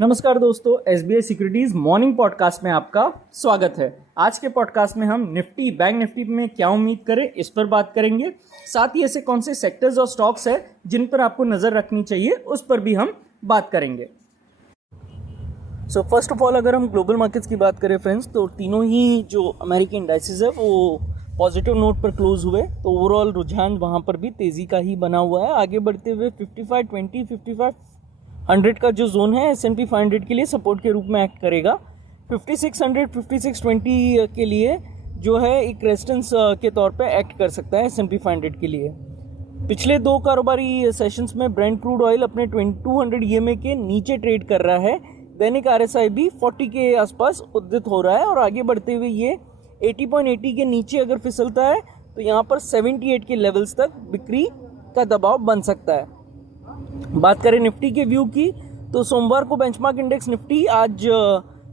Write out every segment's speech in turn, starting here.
नमस्कार दोस्तों, SBI securities morning podcast में आपका स्वागत है। आज के पॉडकास्ट में हम निफ्टी बैंक निफ्टी में क्या उम्मीद करें इस पर बात करेंगे। साथ ही ऐसे कौन से सेक्टर्स और स्टॉक्स हैं जिन पर आपको नजर रखनी चाहिए उस पर भी हम बात करेंगे। फर्स्ट ऑफ ऑल अगर हम ग्लोबल मार्केट्स की बात करें फ्रेंड्स, तो तीनों ही जो अमेरिकन इंडाइसेस है वो पॉजिटिव नोट पर क्लोज हुए। तो ओवरऑल रुझान वहाँ पर भी तेज़ी का ही बना हुआ है। आगे बढ़ते हुए 5520 5500 का जो जोन है S&P 500 के लिए सपोर्ट के रूप में एक्ट करेगा। 5600 5620 के लिए जो है एक रेजिस्टेंस के तौर पे एक्ट कर सकता है S&P 500 के लिए। पिछले दो कारोबारी सेशंस में ब्रेंट क्रूड ऑयल अपने 200 EMA के नीचे ट्रेड कर रहा है। दैनिक RSI भी 40 के आसपास उद्यत हो रहा है और आगे बढ़ते हुए ये 80.80 के नीचे अगर फिसलता है तो यहाँ पर 78 के लेवल्स तक बिक्री का दबाव बन सकता है। बात करें निफ्टी के व्यू की, तो सोमवार को बेंचमार्क इंडेक्स निफ्टी आज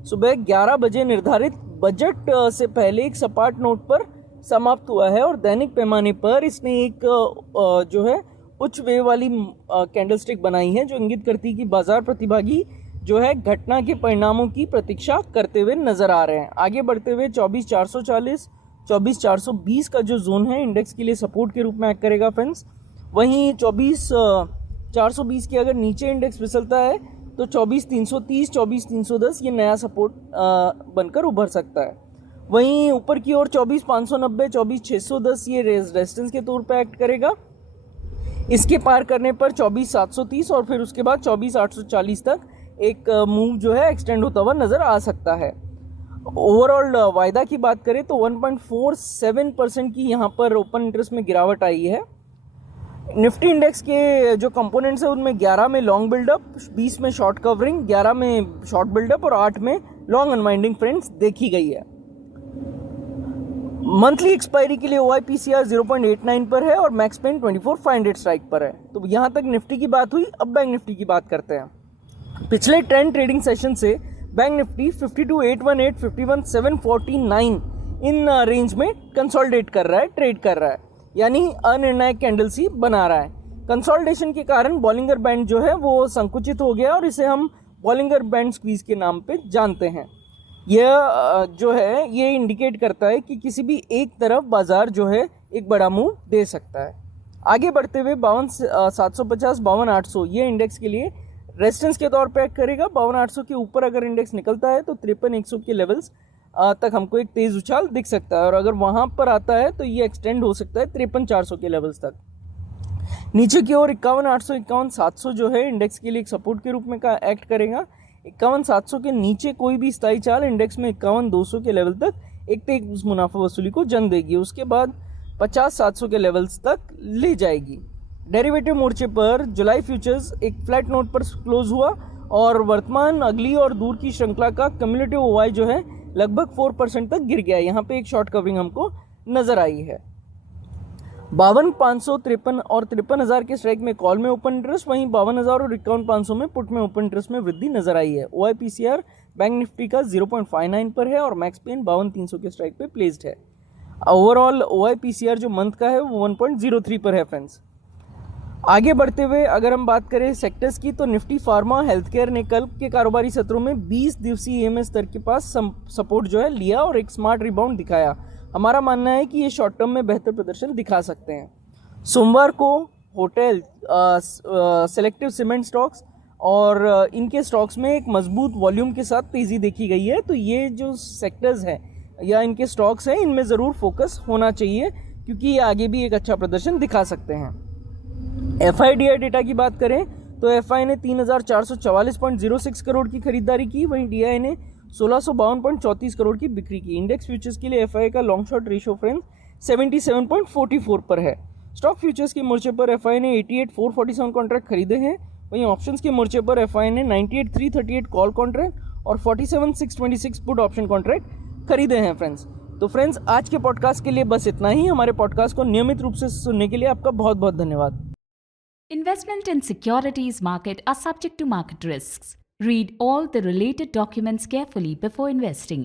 सुबह 11 बजे निर्धारित बजट से पहले एक सपाट नोट पर समाप्त हुआ है और दैनिक पैमाने पर इसने एक जो है उच्च वेव वाली कैंडलस्टिक बनाई है, जो इंगित करती है कि बाजार प्रतिभागी जो है घटना के परिणामों की प्रतीक्षा करते हुए नजर आ रहे हैं। आगे बढ़ते हुए 24440 24420 का जो जोन है इंडेक्स के लिए सपोर्ट के रूप में एक्ट करेगा फ्रेंड्स। वहीं 24420 के अगर नीचे इंडेक्स फिसलता है तो 24330 24310 ये नया सपोर्ट बनकर उभर सकता है। वहीं ऊपर की ओर 24590 24610 ये रेजिस्टेंस के तौर पे एक्ट करेगा। इसके पार करने पर 24730 और फिर उसके बाद 24840 तक एक मूव जो है एक्सटेंड होता हुआ नजर आ सकता है। ओवरऑल वायदा की बात करें तो 1.47% की यहाँ पर ओपन इंटरेस्ट में गिरावट आई है। निफ्टी इंडेक्स के जो कंपोनेंट्स है उनमें 11 में लॉन्ग बिल्डअप, 20 में शॉर्ट कवरिंग, 11 में शॉर्ट बिल्डअप और 8 में लॉन्ग अनवाइंडिंग फ्रेंड्स देखी गई है। मंथली एक्सपायरी के लिए OIPCR 0.89 पर है और मैक्स पेन 24500 स्ट्राइक पर है। तो यहाँ तक निफ्टी की बात हुई। अब बैंक निफ्टी की बात करते हैं। पिछले 10 ट्रेडिंग सेशन से बैंक निफ्टी 52818 51749 इन रेंज में कंसोलिडेट कर रहा है, ट्रेड कर रहा है, यानी अनिर्णायक कैंडल्स ही बना रहा है। कंसोलिडेशन के कारण बॉलिंगर बैंड जो है वो संकुचित हो गया और इसे हम बॉलिंगर बैंड स्क्वीज के नाम पे जानते हैं। यह जो है ये इंडिकेट करता है कि किसी भी एक तरफ बाजार जो है एक बड़ा मूव दे सकता है। आगे बढ़ते हुए 52750 52800 ये इंडेक्स के लिए रेजिस्टेंस के तौर पे एक्ट करेगा। 52800 के ऊपर अगर इंडेक्स निकलता है तो 53100 के लेवल्स तक हमको एक तेज उछाल दिख सकता है और अगर वहां पर आता है तो ये एक्सटेंड हो सकता है 53400 के लेवल्स तक। नीचे की ओर 51800 51700 जो है इंडेक्स के लिए एक सपोर्ट के रूप में एक्ट करेगा। 51700 के नीचे कोई भी स्थायी चाल इंडेक्स में 51200 के लेवल तक एक तेज मुनाफा वसूली को जन्म देगी। उसके बाद 50700 के लेवल्स तक ले जाएगी। डेरिवेटिव मोर्चे पर जुलाई फ्यूचर्स एक फ्लैट नोट पर क्लोज हुआ और वर्तमान, अगली और दूर की श्रृंखला का कम्युलेटिव OI जो है लगभग 4% तक गिर गया। यहाँ पे एक शॉर्ट कवरिंग हमको नजर आई है। 52,553 और 53,000 के स्ट्राइक में कॉल में ओपन इंटरेस्ट, वहीं 52,000 और 51,500 में पुट में ओपन इंटरेस्ट में वृद्धि नजर आई है। OIPCR बैंक निफ्टी का 0.59 पर है और मैक्स पेन 52,300 के स्ट्राइक पे प्लेस्ड है। ओवरऑल OIPCR जो मंथ का है वो 1.03 पर है फ्रेंड्स। आगे बढ़ते हुए अगर हम बात करें सेक्टर्स की, तो निफ्टी फार्मा हेल्थ केयर ने कल के कारोबारी सत्रों में 20 दिवसीय EMA स्तर के पास सपोर्ट जो है लिया और एक स्मार्ट रिबाउंड दिखाया। हमारा मानना है कि ये शॉर्ट टर्म में बेहतर प्रदर्शन दिखा सकते हैं। सोमवार को होटल, सेलेक्टिव सीमेंट स्टॉक्स और इनके स्टॉक्स में एक मजबूत वॉल्यूम के साथ तेजी देखी गई है। तो ये जो सेक्टर्स हैं या इनके स्टॉक्स हैं इनमें ज़रूर फोकस होना चाहिए क्योंकि ये आगे भी एक अच्छा प्रदर्शन दिखा सकते हैं। FIDI डेटा की बात करें तो FI ने 3444.06 करोड़ की खरीदारी की, वहीं DI ने 1652.34 करोड़ की बिक्री की। इंडेक्स फ्यूचर्स के लिए FI का लॉन्ग शॉर्ट रेशियो फ्रेंड्स 77.44 पर है। स्टॉक फ्यूचर्स के मोर्चे पर FI ने 88,447 कॉन्ट्रैक्ट खरीदे हैं, वहीं ऑप्शंस के मोर्चे पर FI ने 98,338 कॉल कॉन्ट्रैक्ट और 47,626 पुट ऑप्शन कॉन्ट्रैक्ट खरीदे हैं फ्रेंड्स। तो फ्रेंड्स आज के पॉडकास्ट के लिए बस इतना ही। हमारे पॉडकास्ट को नियमित रूप से सुनने के लिए आपका बहुत बहुत धन्यवाद। Investment in securities market are subject to market risks. Read all the related documents carefully before investing.